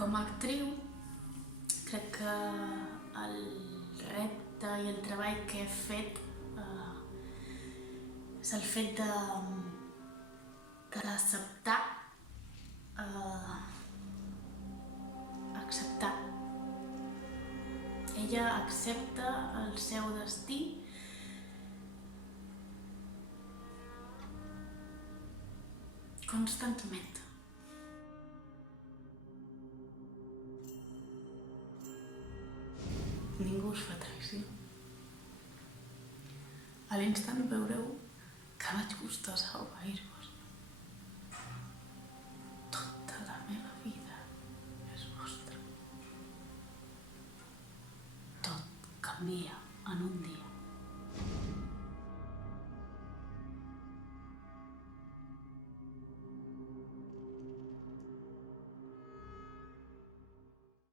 Com a actriu, crec que el repte i el treball que he fet és el fet d'acceptar acceptar. Ella accepta el seu destí constantment. Ningú us fa traïció. A l'instant veureu que vaig gustosar obeir-vos. Tota la meva vida és vostra. Tot canvia en un dia.